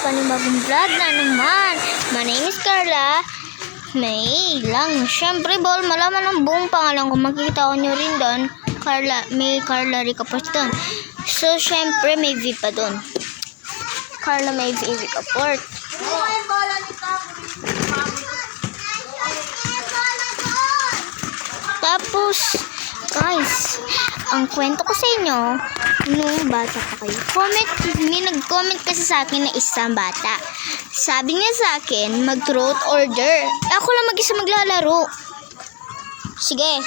panibagong vlog na naman. My name is Carla. May lang. Siyempre, bawal malaman ang buong pangalan ko. Makikita ko nyo rin doon. May Carla Ricaport doon. So, siyempre, may V pa doon. Carla may V Ricaport. Tapos, guys, ang kwento ko sa inyo, nung bata pa kayo, may nag-comment kasi sa akin na isang bata. Sabi niya sa akin, mag-truth order. Ako lang mag-isa maglalaro. Sige.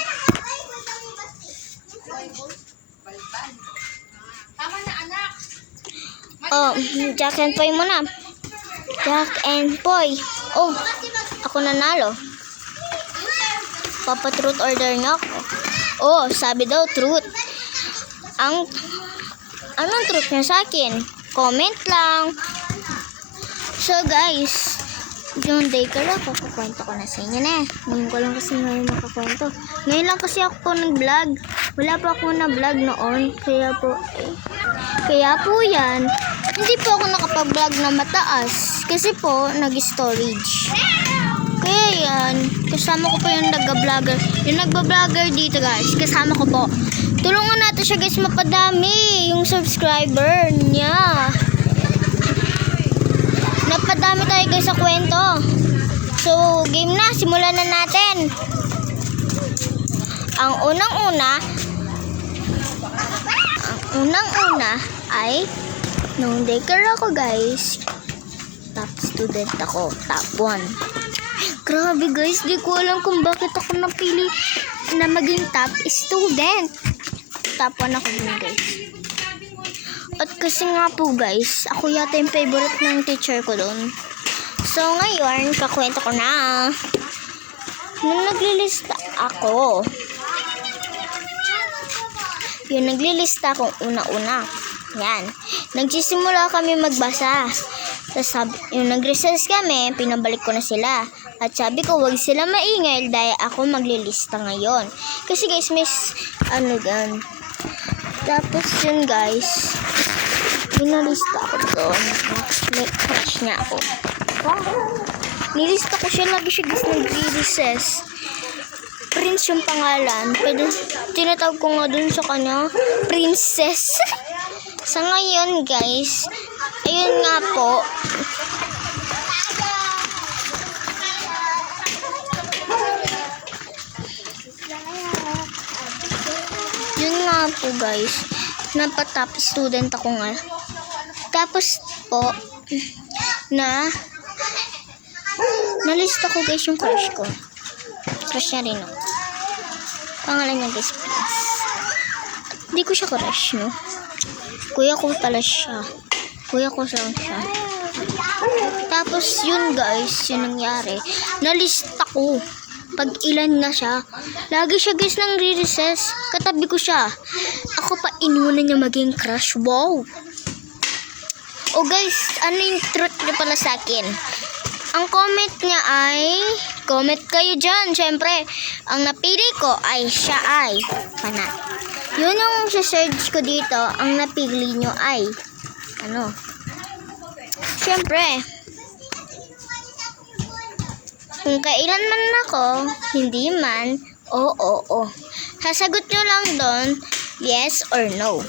Oh, Jack and Poy muna. Jack and Poy. Oh, ako nanalo. Papa-truth order niya ako. Oh, sabi daw truth. Anong truth niya sa akin? Comment lang. So guys, yung day ko lang, kukwento ko na sa inyo na. Ngayon ko lang kasi ngayon makakwento. Ngayon lang kasi ako nag-vlog. Wala pa ako na-vlog noon. Kaya po yan, hindi po ako nakapag-vlog na mataas. Kasi po, nag-storage. Kaya yan, kasama ko po yung nag-vlogger. Yung nag-vlogger dito guys, kasama ko po. Tulungan natin siya guys, mapadami yung subscriber niya. Napadami tayo guys sa kwento. So, game na, simulan na natin. Ang unang-una ay, nung daycare ako guys, top student ako, top 1. Grabe guys, di ko alam kung bakit ako napili na maging top student. Top 1 ako dun guys. At kasi nga po guys, ako yata yung favorite ng teacher ko doon. So ngayon, kakwento ko na. Nung naglilista ako, yung naglilista akong una-una. Yan. Nagsisimula kami magbasa. Tapos yung nag-recess kami, pinabalik ko na sila. At sabi ko, wag sila maingay dahil ako maglilista ngayon. Kasi guys, gan. Tapos yun guys, binalista ako doon. May crush niya ako. Wow. Nilista ko siya, lagi siya guys nag-recess. Prince yung pangalan. Pero tinatawag ko nga dun sa kanya, princess. Sa ngayon guys, ayun nga po. Yun nga po guys, napatop student ako nga. Tapos po, nalista ko guys yung crush ko. Crush niya rin ako. Pangalan niya guys, Prince. Hindi ko siya crush, no? Kuya ko pala siya. Kuya ko lang siya. Tapos yun guys, yun nangyari. Nalista ko. Pag ilan na siya. Lagi siya guys nang re-recess. Katabi ko siya. Ako pa inuna niya maging crush. Wow. Oh guys, ano yung truth niya pala sa akin? Ang comment niya ay, comment kayo dyan. Siyempre, ang napili ko ay siya ay pana. Yun yung search ko dito, ang napili nyo ay siyempre, kung kailan man ako, hindi man, oo. Sasagot nyo lang doon, yes or no.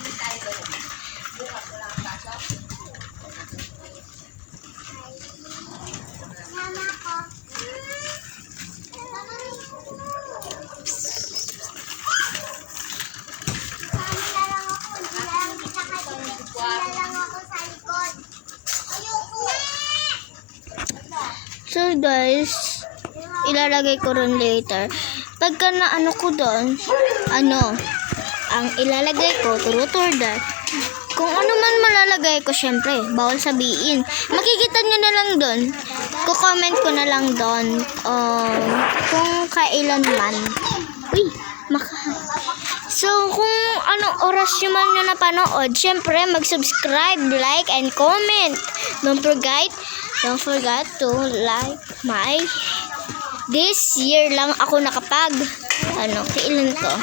So guys, ilalagay ko rin later. Pagka na ko doon, ang ilalagay ko, truth order. Kung ano man malalagay ko, syempre, bawal sabihin. Makikita nyo na lang doon. Ko-comment ko na lang doon. Kung kailan man. So, kung anong oras nyo man nyo napanood, syempre, mag-subscribe, like, and comment. Don't forget to like my this year lang ako nakapag kailan to?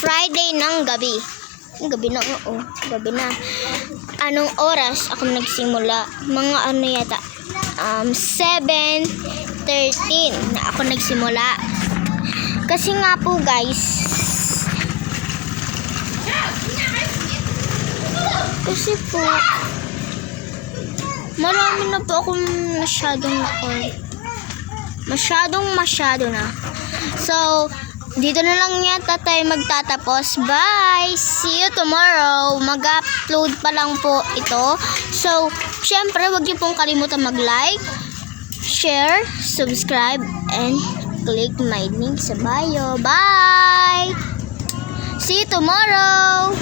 Friday ng gabi. Gabi na, oo. Gabi na. Anong oras ako nagsimula? Mga ano yata? 7:13 na ako nagsimula. Kasi nga po guys, kasi po, marami na po akong masyado na. So, dito na lang yata tayo magtatapos. Bye! See you tomorrow. Mag-upload pa lang po ito. So, syempre, wag niyo pong kalimutan mag-like, share, subscribe, and click my link sa bio. Bye! See you tomorrow!